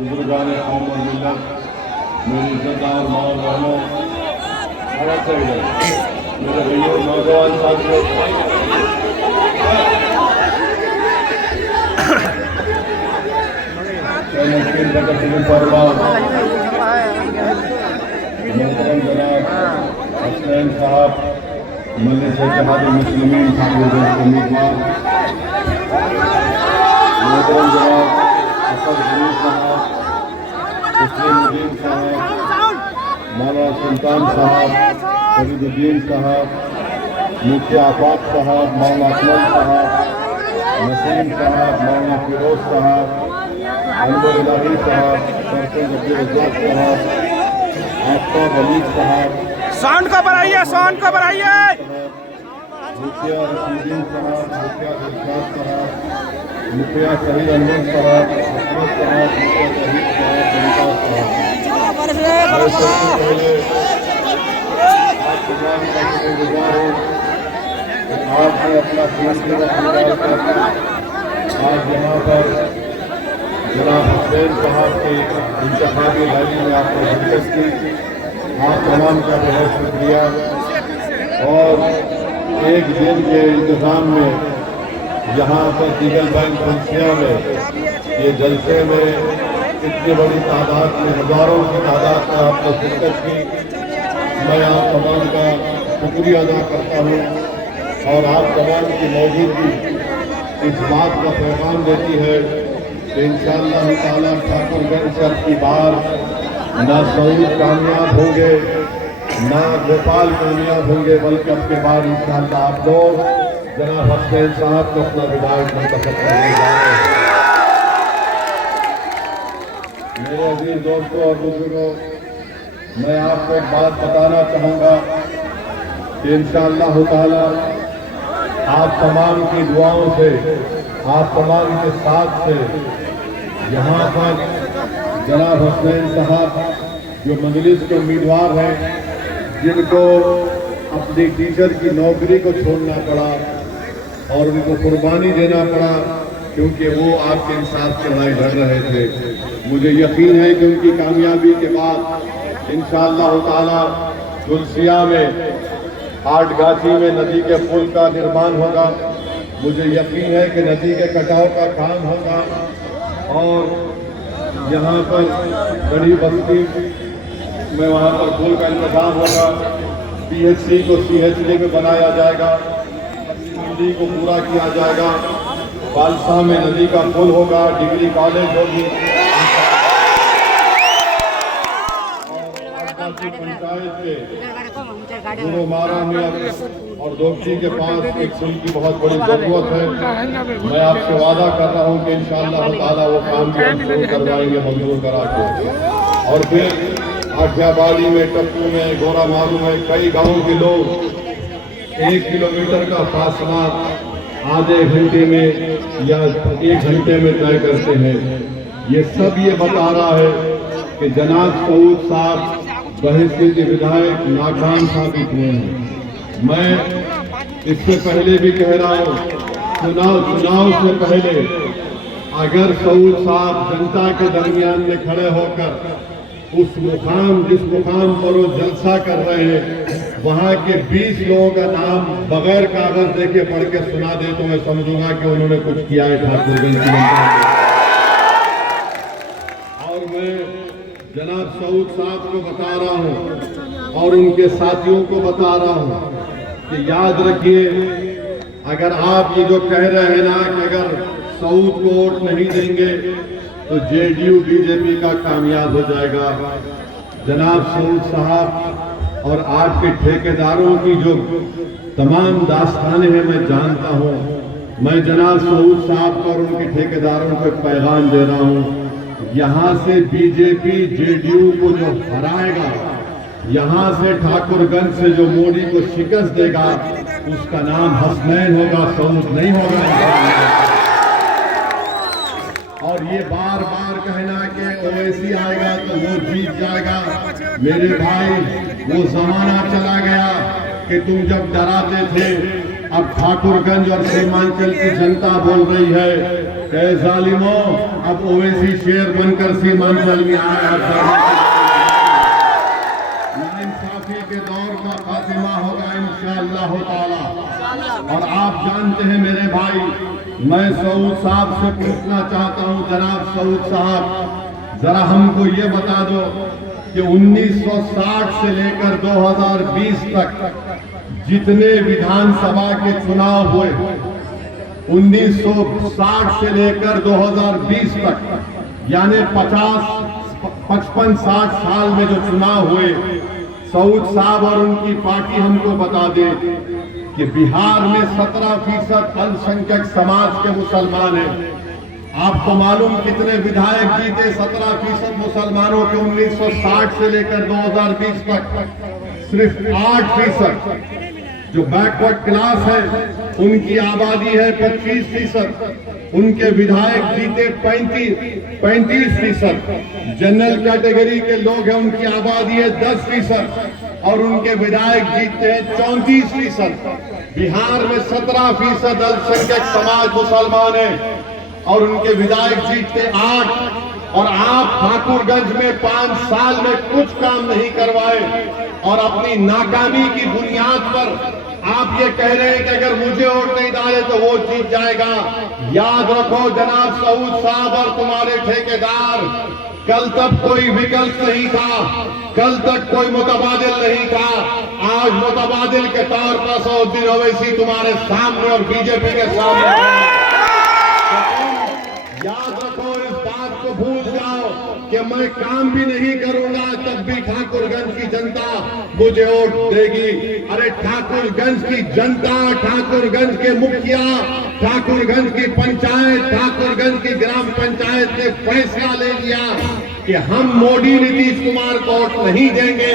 बुजुर्गान कौम और मिल्लत, मेरी इज्जतदार माँ और बहनों, आवाज़ से इधर मेरे भैया नौजवान साथियों, मुस्लिम प्रगतिशील परिवार मोहतरम जनाब हसनैन साहब मजलिस इत्तेहाद मुस्लिमीन ठाकुर उम्मीदवार, मोहतरम जनाब असद गनी साहब, तस्लीमुद्दीन साहब, मौलाना सुल्तान साहब, फरीदुद्दीन साहब, मुफ्ती आफाक साहब, मौलाना अकमल साहब, नसीम साहब, मौलाना फिरोज साहब, अनवर इलाही साहब, सरपंच अब्दुल रज़ाक साहब, आफ्ताब अली साहब, साउंड को बढ़ाइए, साउंड को बढ़ाइए, मुखिया रशीदीन साहब, मुखिया दिलशाद साहब, मुखिया शहीद अनवर साहब, हसरत साहब, मुखिया शहीद साहब, मुमताज साहब। सबसे पहले आप तमाम का शुक्रगुजार हूँ कि आपने अपना कीमती वक्त निकाल कर आज यहाँ पर जनाब हुसैन साहब की इंतखाबी रैली में आपने शिरकत की। आप तमाम का बहुत शुक्रिया। और एक दिन के इंतजाम में यहाँ पर दीगल बैंक फंसिया में ये जलसे में इतनी बड़ी तादाद में, हजारों की तादाद में आपने शिरकत की। मैं आप तमाम का शुक्रिया अदा करता हूँ। और आप तमाम की मौजूदगी इस बात का पैगाम देती है कि इंशाअल्लाह ताला ठाकुरगंज से अब की बार ना सऊद कामयाब होंगे, ना गोपाल कामयाब होंगे, बल्कि अब के बाद इंशाअल्लाह आप लोग जनाब हसनैन साहब को अपना विधायक मुंतखब करने जा रहे हैं। मेरे अजीज दोस्तों और बुजुर्गों, मैं आपको एक बात बताना चाहूँगा कि इंशाअल्लाह ताला आप तमाम की दुआओं से, आप तमाम के साथ से यहाँ पर जनाब हसनैन साहब जो मजलिस के उम्मीदवार हैं, जिनको अपनी टीचर की नौकरी को छोड़ना पड़ा और उनको कुर्बानी देना पड़ा क्योंकि वो आपके इंसाफ की लड़ाई लड़ रहे थे, मुझे यकीन है कि उनकी कामयाबी के बाद इंशाअल्लाह ताला तुलसिया में आठगाछी में नदी के पुल का निर्माण होगा। मुझे यकीन है कि नदी के कटाव का काम होगा और यहाँ पर बड़ी बस्ती में वहाँ पर पुल का इंतजाम होगा। PHC को CHD में बनाया जाएगा, मंडी को पूरा किया जाएगा, बालसा में नदी का पुल होगा, डिग्री कॉलेज होगी, पंचायत के गुरुमारा में और दोपची के पास एक पुल की बहुत बड़ी जरूरत है। मैं आपसे वादा कर रहा हूँ कि इंशाअल्लाह ताला वो काम भी हम शुरू करवाएंगे मंजूर करा के। और फिर आठियाबाड़ी में, टप्पू में, गोरा मारू में कई गाँव के लोग 1 किलोमीटर का फासला आधे घंटे में या 1 घंटे में तय करते हैं। ये सब ये बता रहा है कि जनाब सऊद साहब बहसीत विधायक नाकाम साबित हुए हैं। मैं इससे पहले भी कह रहा हूँ, चुनाव से पहले अगर सऊद साहब जनता के दरमियान में खड़े होकर उस मुकाम, जिस मुकाम पर वो जलसा कर रहे हैं, वहाँ के 20 लोगों का नाम बगैर कागज देके पढ़ के सुना दे तो मैं समझूंगा कि उन्होंने कुछ किया है ठाकुरगंज की जनता को। और मैं जनाब सऊद साहब को बता रहा हूँ और उनके साथियों को बता रहा हूँ कि याद रखिए, अगर आप ये जो कह रहे हैं ना कि अगर सऊद को वोट नहीं देंगे तो JDU BJP का कामयाब हो जाएगा। जनाब सऊद साहब और आज के ठेकेदारों की जो तमाम दास्तानें हैं मैं जानता हूँ। मैं जनाब सऊद साहब को और उनके ठेकेदारों को पैगाम दे रहा हूँ, यहाँ से BJP JDU को जो हराएगा, यहाँ से ठाकुरगंज से जो मोदी को शिकस्त देगा, उसका नाम हसनैन होगा, सऊद नहीं होगा। और ये बार बार कहना कि ओवैसी आएगा तो वो जीत जाएगा, मेरे भाई वो जमाना चला गया कि तुम जब डराते थे अब ठाकुरगंज और सीमांचल की जनता बोल रही है कि जालिमों, अब ओवैसी शेर बनकर सीमांचल में आया। नाइंसाफी के दौर का खात्मा होगा इंशाअल्लाह ताला। और आप जानते हैं मेरे भाई, मैं सऊद साहब से पूछना चाहता हूं, जनाब सऊद साहब, जरा हमको ये बता दो कि 1960 से लेकर 2020 तक जितने विधानसभा के चुनाव हुए, 1960 से लेकर 2020 तक, यानी 55-60 साल में जो चुनाव हुए, सऊद साहब और उनकी पार्टी हमको बता दे कि बिहार में 17% अल्पसंख्यक समाज के मुसलमान हैं। आपको मालूम कितने विधायक जीते 17% मुसलमानों के 1960 से लेकर 2020 तक? सिर्फ 8%। जो बैकवर्ड क्लास है उनकी आबादी है 25%, उनके विधायक जीते 35%। जनरल कैटेगरी के लोग हैं, उनकी आबादी है 10% और उनके विधायक जीतते हैं 34%। बिहार में 17% अल्पसंख्यक समाज मुसलमान है और उनके विधायक जीतते 8। और आप ठाकुरगंज में 5 साल में कुछ काम नहीं करवाए और अपनी नाकामी की बुनियाद पर आप ये कह रहे हैं कि अगर मुझे वोट नहीं डाले तो वो जीत जाएगा। याद रखो जनाब सऊद साहब और तुम्हारे ठेकेदार, कल तक कोई विकल्प नहीं था, कल तक कोई मुतबादिल नहीं था। आज मुतबादिल के तौर पर सऊद्दीन ओवैसी तुम्हारे सामने और बीजेपी के सामने। याद रखो, इस बात को भूल जाओ कि मैं काम भी नहीं करूंगा तब भी ठाकुरगंज की जनता मुझे वोट देगी। अरे ठाकुरगंज की जनता, ठाकुरगंज के मुखिया, ठाकुरगंज की पंचायत, ठाकुरगंज की ग्राम पंचायत ने फैसला ले लिया कि हम मोदी नीतीश कुमार को वोट नहीं देंगे,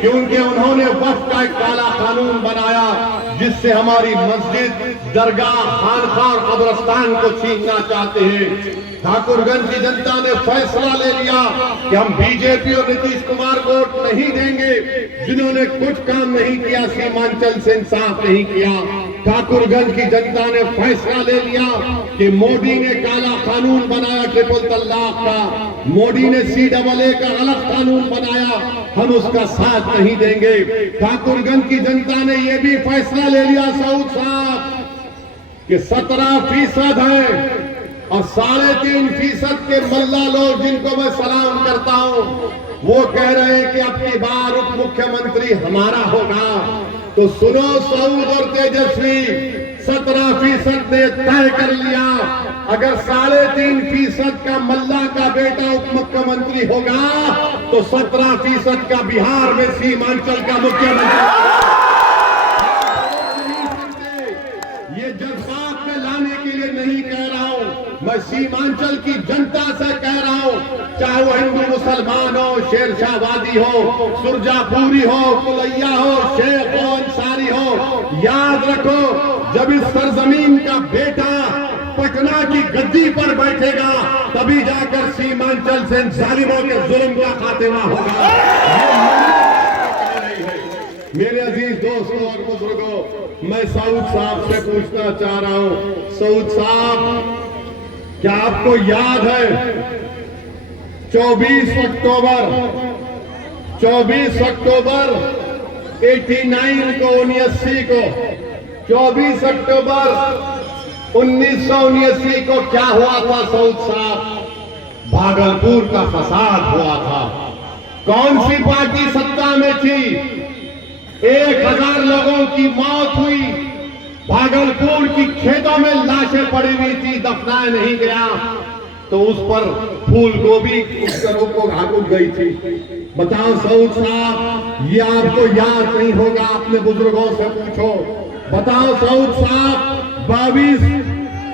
क्योंकि उन्होंने वक्फ का एक काला कानून बनाया जिससे हमारी मस्जिद, दरगाह, खानका और कब्रिस्तान को छीनना चाहते हैं। ठाकुरगंज की जनता ने फैसला ले लिया कि हम बीजेपी और नीतीश कुमार को वोट नहीं देंगे, जिन्होंने कुछ काम नहीं किया, सीमांचल से इंसाफ नहीं किया। ठाकुरगंज की जनता ने फैसला ले लिया कि मोदी ने काला कानून बनाया ट्रिपल तलाक का, मोदी ने CAA का अलग कानून बनाया, हम उसका साथ नहीं देंगे। ठाकुरगंज की जनता ने यह भी फैसला ले लिया सऊद साहब कि 17% है और 3.5% के मल्ला लोग, जिनको मैं सलाम करता हूं, वो कह रहे हैं कि अब की बार उप मुख्यमंत्री हमारा होगा। तो सुनो सऊद और तेजस्वी, 17% ने तय कर लिया, अगर 3.5% का मल्ला का बेटा उप मुख्यमंत्री होगा तो 17% का बिहार में सीमांचल का मुख्यमंत्री। ये जज्बात में लाने के लिए नहीं कह रहा हूं, मैं सीमांचल की जनता से कह रहा हूं, चाहे वो हिंदू मुसलमान हो, शेरशाहवादी हो, सुरजापुरी हो, कुलैया हो, शेख हो, अंसारी हो, याद रखो जब इस सरजमीन का बेटा पटना की गद्दी पर बैठेगा तभी जाकर सीमांचल से जालिमों के जुल्म का खात्मा होगा। मेरे अजीज दोस्तों और बुजुर्गों, मैं सऊद साहब से पूछना चाह रहा हूं, सऊद साहब, क्या आपको याद है 24 अक्टूबर 89 को 79 को 24 अक्टूबर 1979 को क्या हुआ था सऊद साहब? भागलपुर का फसाद हुआ था। कौन सी पार्टी सत्ता में थी? 1000 लोगों की मौत हुई, भागलपुर की खेतों में लाशें पड़ी हुई थी, दफनाया नहीं गया, तो उस पर फूल गोभी को घाट गई थी। बताओ सऊद साहब, ये आपको याद नहीं होगा? अपने बुजुर्गों से पूछो। बताओ सऊद साहब, 22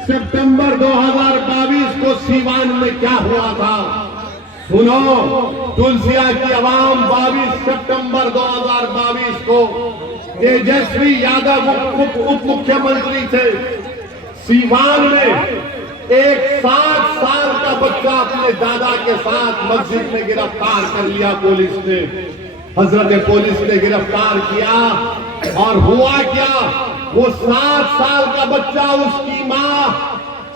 सितंबर 2022 को सीवान में क्या हुआ था? सुनो, तुलसिया की आवाम 22 सितंबर 2022 को तेजस्वी यादव उप मुख्यमंत्री थे। सीवान में एक 60 साल का बच्चा अपने दादा के साथ मस्जिद में गिरफ्तार कर लिया पुलिस ने। हजरत पुलिस ने गिरफ्तार किया, और हुआ क्या, वो 7 साल का बच्चा, उसकी मां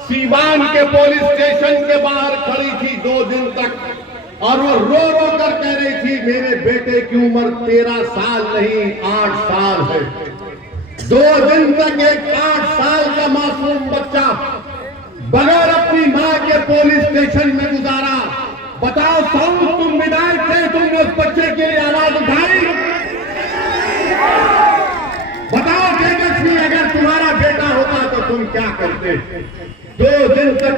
सीवान के पुलिस स्टेशन के बाहर खड़ी थी 2 दिन तक, और वो रो रो कर कह रही थी मेरे बेटे की उम्र 13 साल नहीं 8 साल है। 2 दिन तक एक 8 साल का मासूम बच्चा बगैर अपनी मां के पुलिस स्टेशन में गुजारा। बताओ साउंड, तुम विधायक थे, तुमने उस बच्चे के लिए आवाज उठाई? बताओ तेजस्वी, अगर तुम्हारा बेटा होता तो तुम क्या करते? 2 दिन तक